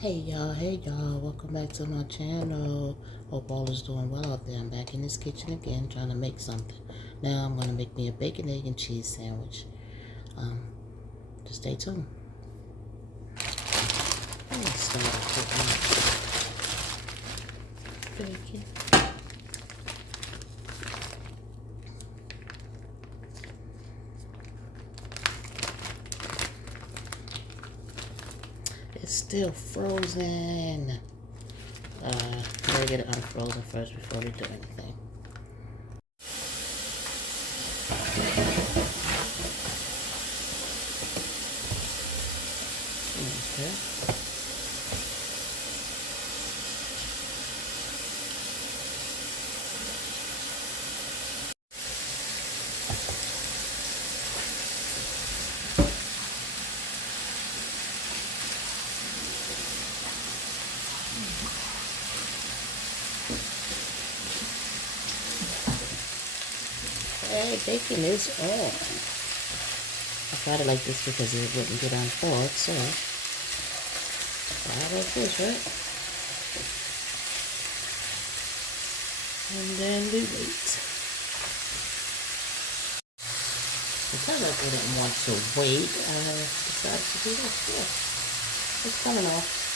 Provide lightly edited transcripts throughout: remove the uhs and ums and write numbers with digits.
Hey y'all, welcome back to my channel. Hope all is doing well out there. I'm back in this kitchen again trying to make something. Now I'm going to make me a bacon, egg, and cheese sandwich. Just stay tuned. Let's start with my bacon. It's still frozen. Gotta get it unfrozen first before we do anything. Okay. Hey, bacon is on. I tried it like this because it wouldn't get on forward, so how about this, right? And then we wait. Because I didn't want to wait, I decided to do this. Yeah, it's coming off.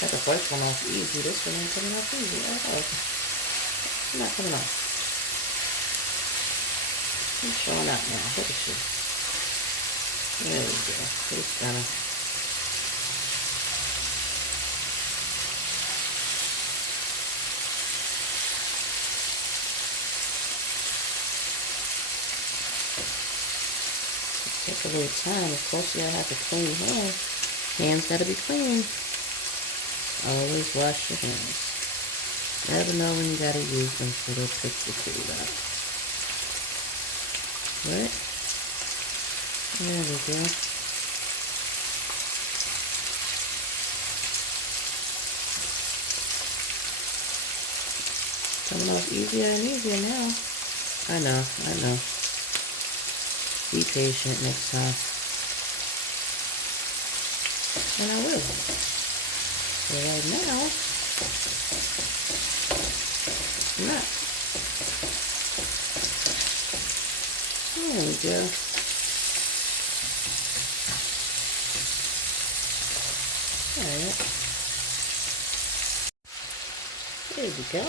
Got the first one off easy. This one ain't coming off easy. Okay. It's not coming off. It's showing up now. Look at you. There we go. It's gonna. Take a little time. Of course, you gotta have to clean your hands. Hands gotta be clean. Always wash your hands. Never know when you gotta use them so they'll pick the food up. Right? There we go. Coming off easier and easier now. I know. Be patient next time. And I will. So right now, not. There we go. Alright. There we go.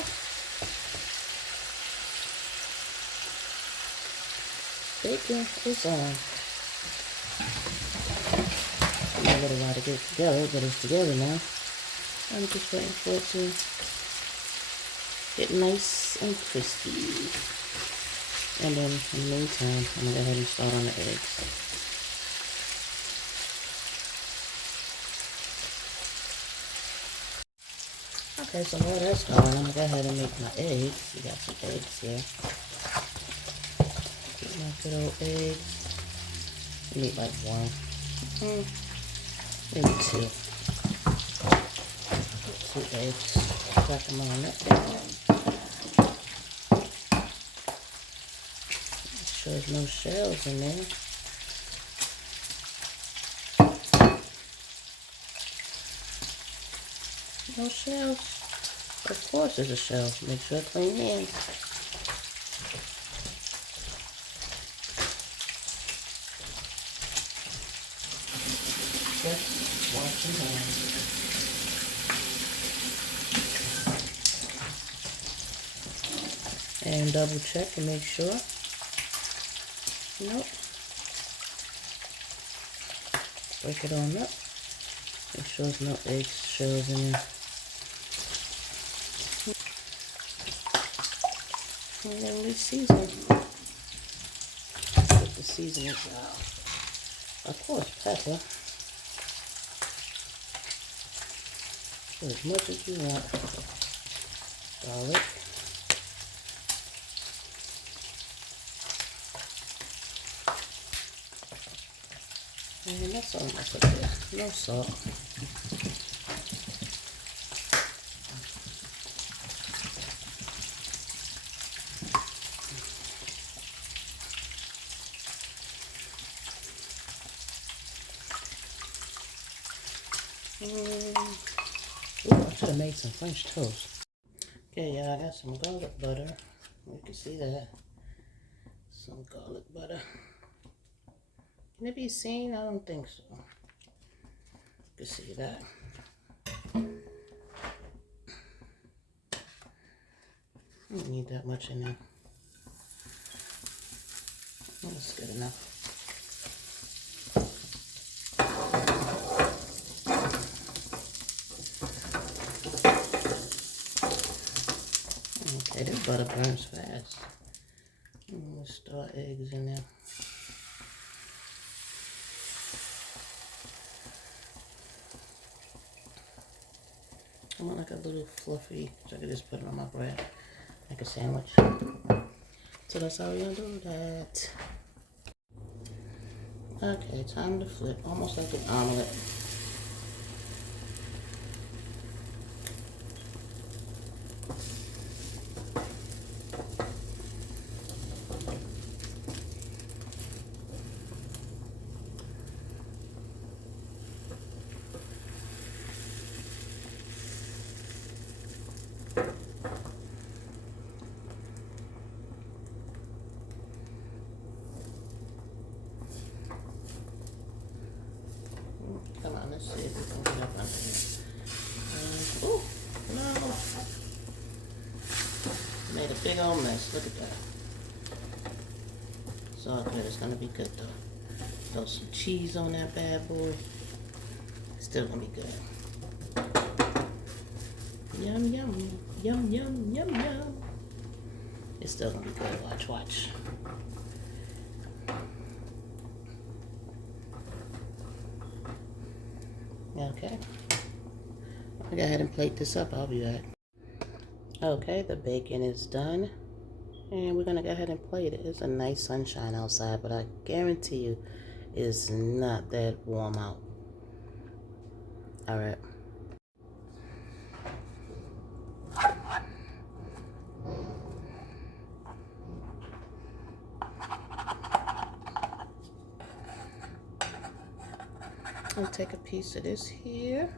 Bacon is on. Took me a little while to get it together, but it's together now. I'm just waiting for it to get nice and crispy. And then in the meantime, I'm going to go ahead and start on the eggs. Okay, so while that's going, I'm going to go ahead and make my eggs. We got some eggs here. Get my good old eggs. We need like one. Maybe two. 2 eggs. Crack them on that down. Make sure there's no shells in there. No shells. Of course there's a shell. Make sure I clean hands. Just wash your hands. And double check and make sure. Nope. Break it on up. Make sure there's no egg shells in there. And then we season. Put the seasonings out. Of course, pepper. Put as much as you want. Garlic. And that's all I put there. No salt. Ooh, I should have made some French toast. Okay, yeah, I got some garlic butter. You can see that. Some garlic butter. Can it be seen? I don't think so. You can see that. I don't need that much in there. That's good enough. Okay, this butter burns fast. Let's stir eggs in there. I want like a little fluffy, so I can just put it on my bread, like a sandwich. So that's how we're gonna do that. Okay, time to flip, almost like an omelet. Come on, let's see if we can get up under here. Oh, no. Made a big old mess. Look at that. It's all good. It's going to be good, though. Throw some cheese on that bad boy. Still going to be good. Yum, yum. Yum, yum, yum, yum. It's still going to be good. Watch, watch. Okay. I'll go ahead and plate this up. I'll be back. Okay, the bacon is done. And we're going to go ahead and plate it. It's a nice sunshine outside, but I guarantee you it's not that warm out. All right. I'll take a piece of this here.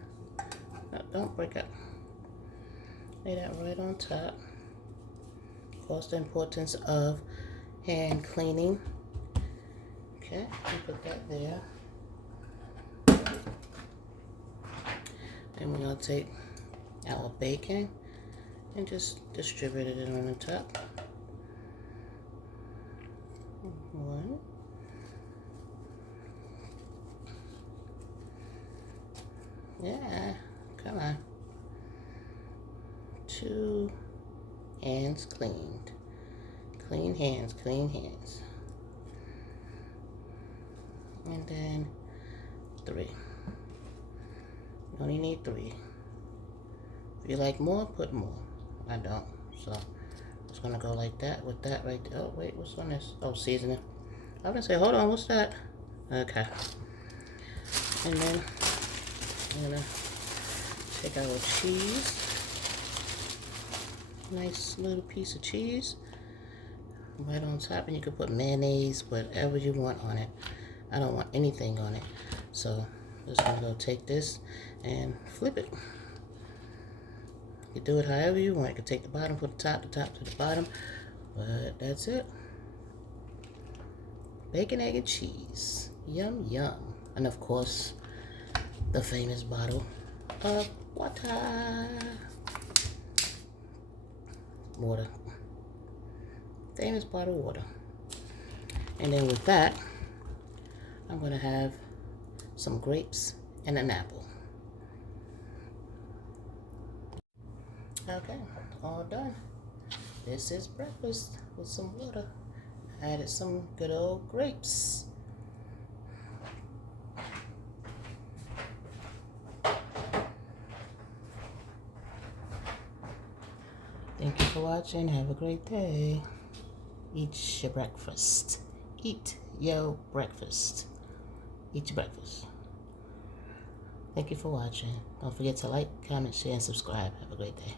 No, don't break up. Lay that right on top. Of course, the importance of hand cleaning. Okay, put that there. Then we're going to take our bacon and just distribute it on the top. One. Yeah, come on. 2 hands cleaned. Clean hands, clean hands. And then 3. You only need 3. If you like more, put more. I don't. So it's gonna go like that with that right there. Oh wait, what's on this? Oh, seasoning. I was gonna say, hold on, what's that? Okay. And then I'm gonna take our cheese. Nice little piece of cheese right on top, and you can put mayonnaise, whatever you want on it. I don't want anything on it, so I'm just gonna go take this and flip it. You do it however you want. You can take the bottom, put the top to the bottom, but that's it. Bacon, egg, and cheese. Yum, yum. And of course, the famous bottle of water. Water. Famous bottle of water. And then with that, I'm going to have some grapes and an apple. Okay, all done. This is breakfast with some water. I added some good old grapes. Thank you for watching. Have a great day. Eat your breakfast. Eat your breakfast. Eat your breakfast. Thank you for watching. Don't forget to like, comment, share, and subscribe. Have a great day.